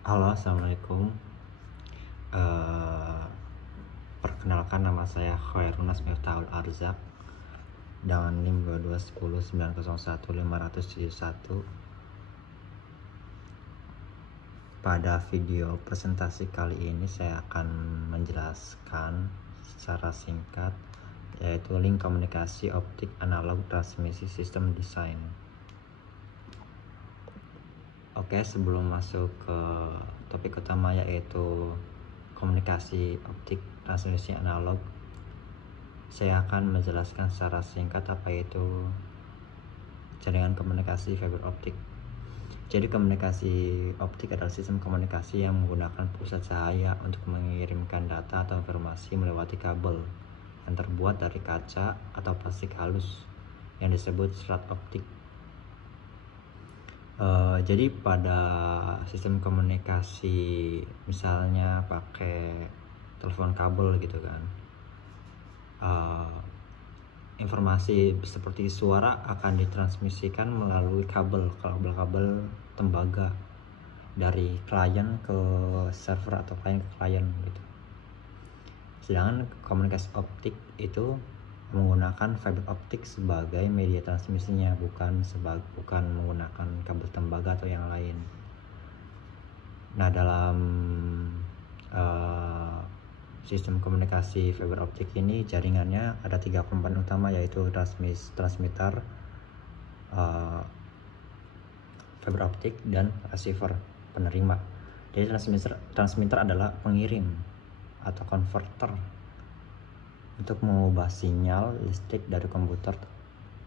Halo, assalamualaikum. Eh, Perkenalkan, nama saya Khairunas Miftahul Arzak dengan NIM 2210901571. Pada video presentasi kali ini saya akan menjelaskan secara singkat yaitu link komunikasi optik analog transmisi sistem desain. Oke, sebelum masuk ke topik utama yaitu komunikasi optik transmisi analog, saya akan menjelaskan secara singkat apa itu jaringan komunikasi fiber optik. Jadi komunikasi optik adalah sistem komunikasi yang menggunakan pusat cahaya untuk mengirimkan data atau informasi melewati kabel yang terbuat dari kaca atau plastik halus yang disebut serat optik. Jadi pada sistem komunikasi misalnya pakai telepon kabel gitu kan, informasi seperti suara akan ditransmisikan melalui kabel tembaga dari klien ke server atau klien ke klien gitu. Sedangkan komunikasi optik itu menggunakan fiber optik sebagai media transmisinya, bukan menggunakan kabel tembaga atau yang lain. Nah, dalam sistem komunikasi fiber optik ini jaringannya ada 3 komponen utama, yaitu transmitter, fiber optik, dan receiver penerima. Jadi transmitter adalah pengirim atau converter untuk mengubah sinyal listrik dari komputer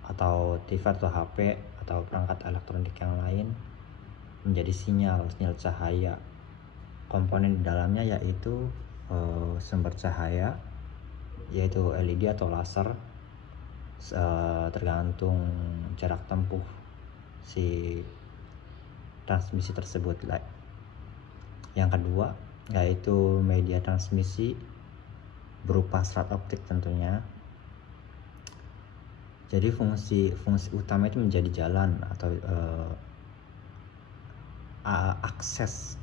atau TV atau HP atau perangkat elektronik yang lain menjadi sinyal cahaya. Komponen di dalamnya yaitu sumber cahaya, yaitu LED atau laser, tergantung jarak tempuh si transmisi tersebut. Yang kedua yaitu media transmisi berupa serat optik tentunya. Jadi fungsi utama itu menjadi jalan atau akses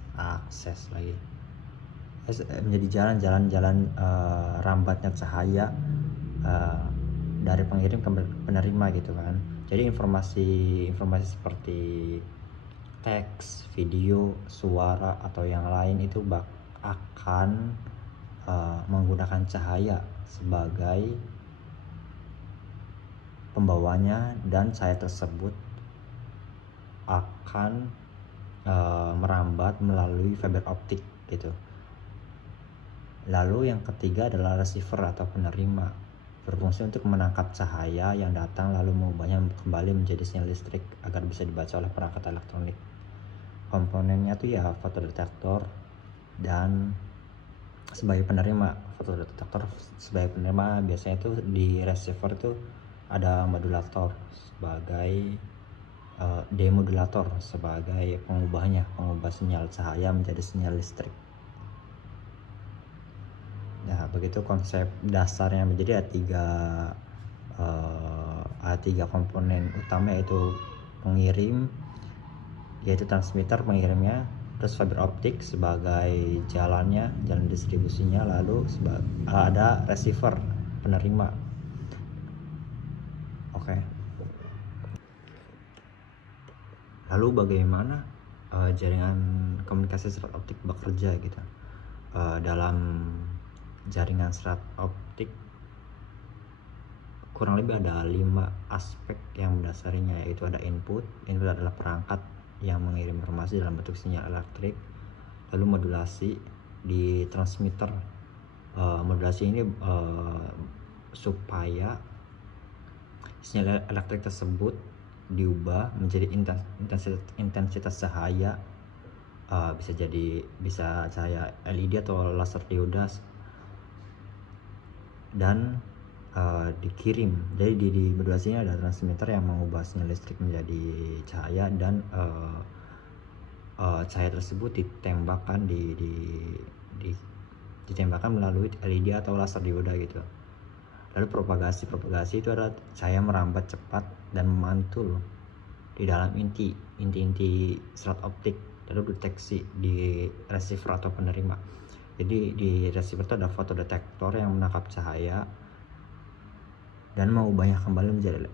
lagi menjadi jalan rambatnya cahaya dari pengirim ke penerima gitu kan. Jadi informasi seperti teks, video, suara atau yang lain itu akan menggunakan cahaya sebagai pembawanya, dan cahaya tersebut akan merambat melalui fiber optik gitu. Lalu yang ketiga adalah receiver atau penerima, berfungsi untuk menangkap cahaya yang datang lalu mengubahnya kembali menjadi sinyal listrik agar bisa dibaca oleh perangkat elektronik. Komponennya tuh ya fotodetektor dan sebagai penerima. Fotodetektor sebagai penerima biasanya tuh di receiver tuh ada modulator sebagai demodulator sebagai pengubah sinyal cahaya menjadi sinyal listrik. Nah, begitu konsep dasarnya. Menjadi ada tiga komponen utama, yaitu pengirim, yaitu transmitter pengirimnya, terus fiber optik sebagai jalan distribusinya, lalu ada receiver penerima. Oke. Lalu bagaimana jaringan komunikasi serat optik bekerja gitu? Dalam jaringan serat optik kurang lebih ada 5 aspek yang mendasarinya, yaitu ada input adalah perangkat yang mengirim informasi dalam bentuk sinyal elektrik. Lalu modulasi di transmitter. Modulasi ini supaya sinyal elektrik tersebut diubah menjadi intensitas cahaya, bisa cahaya LED atau laser dioda, dan dikirim. Jadi di modulasi ini ada transmitter yang mengubah sinyal listrik menjadi cahaya, dan cahaya tersebut ditembakkan melalui LED atau laser dioda gitu. Lalu propagasi itu adalah cahaya merambat cepat dan memantul di dalam inti serat optik lalu deteksi di receiver atau penerima. Jadi di receiver itu ada fotodetektor yang menangkap cahaya dan mengubahnya kembali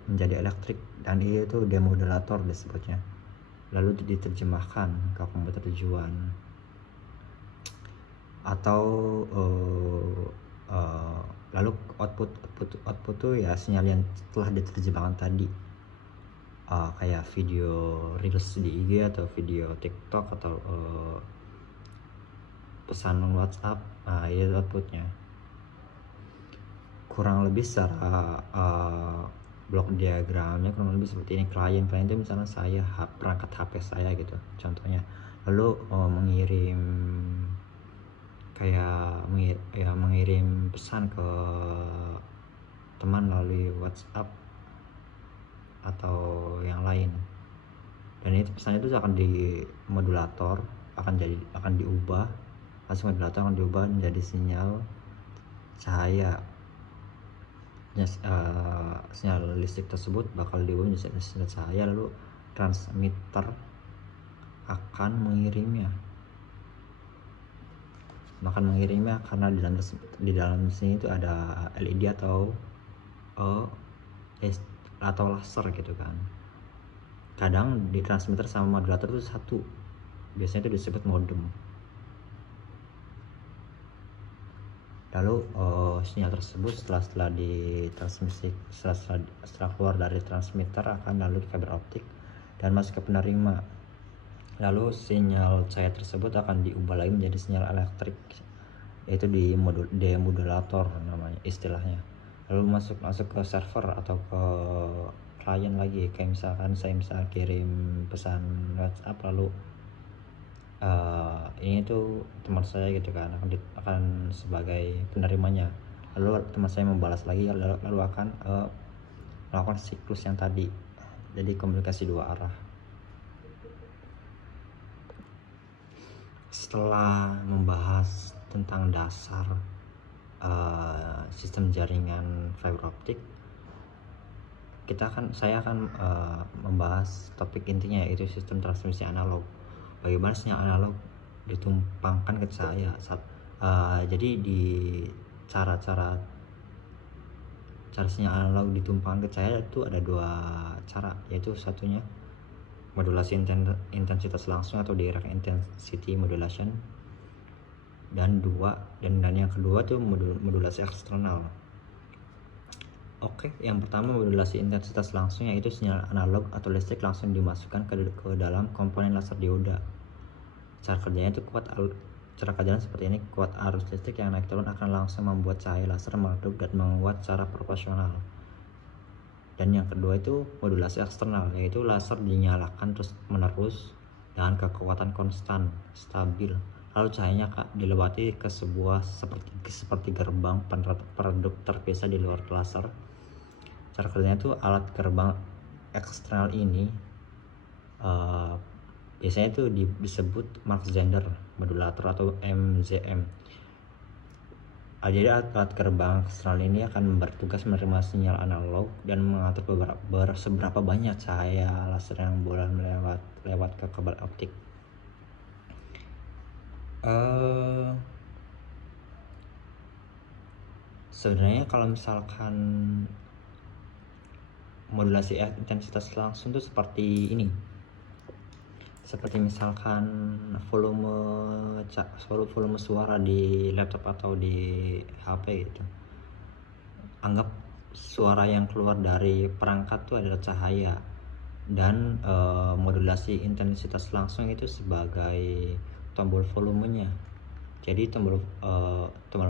menjadi elektrik, dan itu demodulator disebutnya, lalu diterjemahkan ke komputer tujuan. Atau lalu output tuh ya sinyal yang telah diterjemahkan tadi, kayak video reels di IG atau video TikTok atau pesan WhatsApp. Itu outputnya. Kurang lebih secara blok diagramnya kurang lebih seperti ini. Klien itu misalnya saya perangkat HP saya gitu contohnya, lalu mengirim mengirim pesan ke teman melalui WhatsApp atau yang lain, dan itu pesannya itu akan di modulator akan diubah, langsung modulator akan diubah menjadi sinyal cahaya. Sinyal listrik tersebut bakal diubah menjadi sinyal cahaya, lalu transmitter akan mengirimnya karena di dalam sini itu ada LED atau laser gitu kan. Kadang di transmitter sama modulator itu satu, biasanya itu disebut modem. Lalu sinyal tersebut setelah ditransmisi setelah keluar dari transmitter akan lalu di fiber optik dan masuk ke penerima. Lalu sinyal cahaya tersebut akan diubah lagi menjadi sinyal elektrik, yaitu di demodulator namanya istilahnya. Lalu masuk ke server atau ke klien lagi, kayak misalkan saya kirim pesan WhatsApp, lalu ini tuh teman saya gitu kan akan sebagai penerimanya, lalu teman saya membalas lagi, lalu akan melakukan siklus yang tadi, jadi komunikasi dua arah. Setelah membahas tentang dasar sistem jaringan fiber optik, saya akan membahas topik intinya, yaitu sistem transmisi analog. Bagaimana sinyal analog ditumpangkan ke cahaya jadi di cara sinyal analog ditumpangkan ke cahaya itu ada dua cara, yaitu satunya modulasi intensitas langsung atau direct intensity modulation, dan yang kedua tuh modulasi eksternal. Oke, yang pertama modulasi intensitas langsung, yaitu sinyal analog atau listrik langsung dimasukkan ke dalam komponen laser dioda. Cara kerjanya seperti ini. Kuat arus listrik yang naik turun akan langsung membuat cahaya laser meredup dan menguat secara proporsional. Dan yang kedua itu modulasi eksternal, yaitu laser dinyalakan terus menerus dengan kekuatan konstan stabil, lalu cahayanya dilewati ke sebuah seperti gerbang peredup terpisah di luar laser. Cara kerjanya itu alat gerbang eksternal ini biasanya itu disebut Mach Zehnder modulator atau MZM. Jadi alat gerbang eksternal ini akan bertugas menerima sinyal analog dan mengatur seberapa banyak cahaya laser yang boleh lewat ke kabel optik. Sebenarnya kalau misalkan modulasi intensitas langsung itu seperti ini, seperti misalkan volume suara di laptop atau di HP gitu. Anggap suara yang keluar dari perangkat itu adalah cahaya, dan modulasi intensitas langsung itu sebagai tombol volumenya. Jadi tombol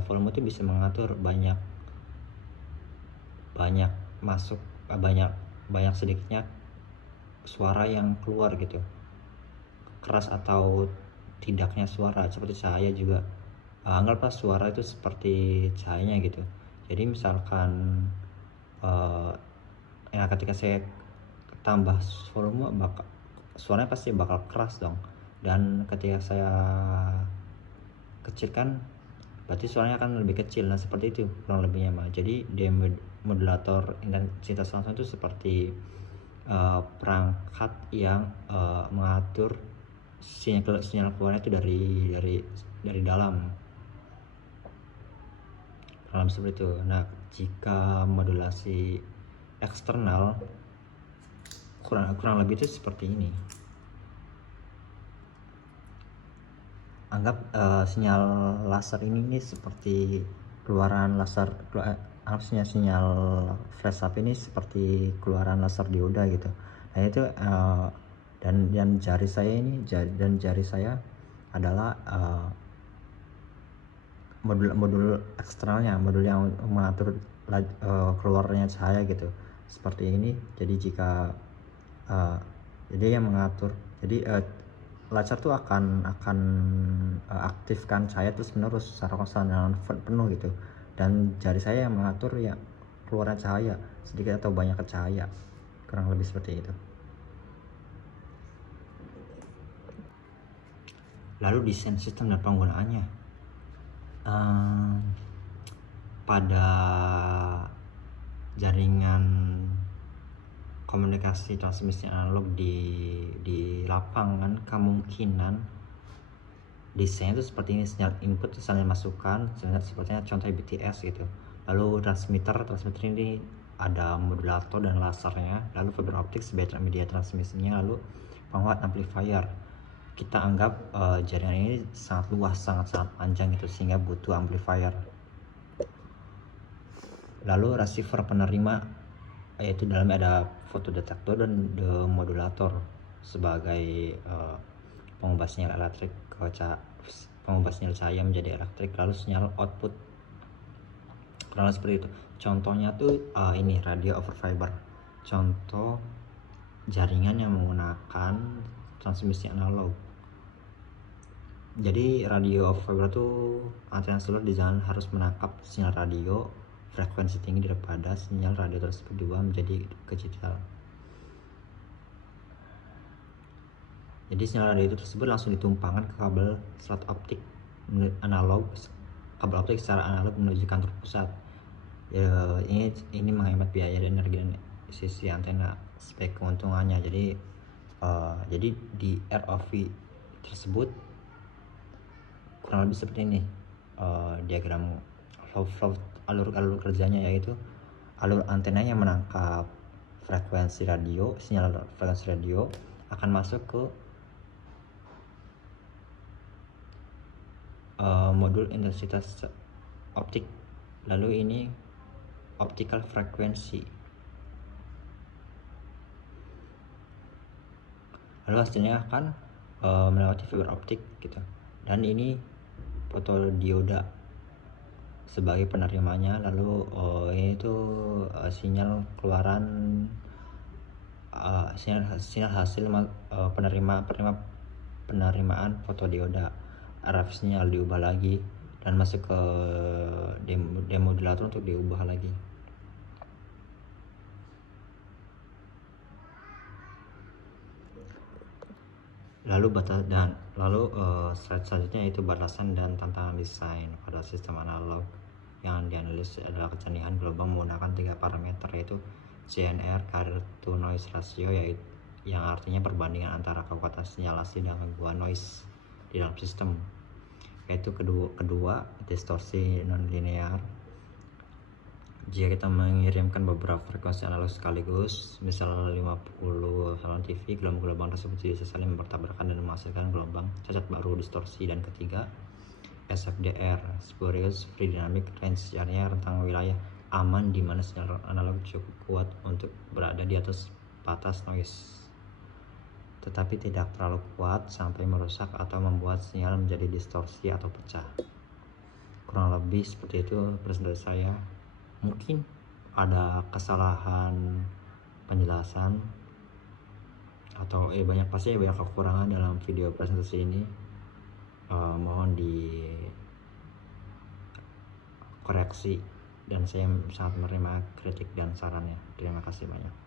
volume itu bisa mengatur banyak sedikitnya suara yang keluar gitu, keras atau tidaknya suara. Seperti cahaya juga, anggaplah suara itu seperti cahayanya gitu. Jadi misalkan ketika saya tambah volume, suaranya pasti bakal keras dong, dan ketika saya kecilkan berarti suaranya akan lebih kecil. Nah seperti itu kurang lebihnya mah. Jadi demodulator intensitas langsung itu seperti perangkat yang mengatur sinyal keluarnya itu dari dalam seperti itu. Nah, jika modulasi eksternal kurang lebih itu seperti ini. Anggap sinyal laser ini seperti keluaran laser, harusnya sinyal flash up ini seperti keluaran laser dioda gitu. Nah itu dan jari saya adalah modul eksternalnya, modul yang mengatur keluarnya cahaya gitu, seperti ini. Jadi jika jadi yang mengatur, jadi laser tuh akan aktifkan cahaya terus menerus secara konstan dengan penuh gitu, dan jari saya yang mengatur ya keluarnya cahaya sedikit atau banyak cahaya, kurang lebih seperti itu. Lalu desain sistem dan penggunaannya. Pada jaringan komunikasi transmisi analog di lapangan, kemungkinan desainnya itu seperti ini. Sinyal input sinyal masukan, sepertinya contoh BTS gitu. Lalu transmitter ini ada modulator dan lasernya, lalu fiber optik sebagai media transmisinya, lalu penguat amplifier. Kita anggap jaringan ini sangat luas, sangat panjang gitu, sehingga butuh amplifier. Lalu receiver penerima, yaitu dalamnya ada fotodetektor dan demodulator sebagai pengubah sinyal elektrik pengubah sinyal cahaya menjadi elektrik. Lalu sinyal output kurang seperti itu. Contohnya tuh ini radio over fiber, contoh jaringan yang menggunakan transmisi analog. Jadi radio over fiber tuh antena seluler di jalan harus menangkap sinyal radio frekuensi tinggi daripada sinyal radio tersebut diubah menjadi digital. Jadi sinyal radio itu tersebut langsung ditumpangkan ke kabel slot optik analog, kabel optik secara analog menuju kantor pusat. Ya, ini menghemat biaya dan energi dan sisi antena sebagai keuntungannya. Jadi di ROV tersebut kurang lebih seperti ini diagram alur kerjanya, yaitu alur antena yang menangkap frekuensi radio, sinyal frekuensi radio akan masuk ke modul intensitas optik, lalu ini optical frekuensi, lalu hasilnya akan melewati fiber optik gitu, dan ini fotodioda sebagai penerimanya. Lalu ini tuh sinyal keluaran sinyal hasil penerimaan fotodioda. RF sinyal diubah lagi dan masuk ke demodulator untuk diubah lagi. Lalu slide selanjutnya yaitu batasan dan tantangan desain pada sistem analog. Yang dianalisis adalah kecerahan gelombang menggunakan 3 parameter, yaitu CNR, carrier to noise ratio, yaitu yang artinya perbandingan antara kekuatan sinyal asli dan gangguan noise di dalam sistem. Yaitu kedua distorsi nonlinear. Jika kita mengirimkan beberapa frekuensi analog sekaligus, misalnya 50 saluran TV, gelombang-gelombang tersebut bisa saling bertabrakan dan menghasilkan gelombang cacat baru, distorsi. Dan ketiga, SFDR, Spurious Free Dynamic Range, artinya rentang wilayah aman di mana sinyal analog cukup kuat untuk berada di atas batas noise, tetapi tidak terlalu kuat sampai merusak atau membuat sinyal menjadi distorsi atau pecah. Kurang lebih seperti itu presentasi saya. Mungkin ada kesalahan penjelasan atau pasti banyak kekurangan dalam video presentasi ini. Mohon dikoreksi dan saya sangat menerima kritik dan sarannya. Terima kasih banyak.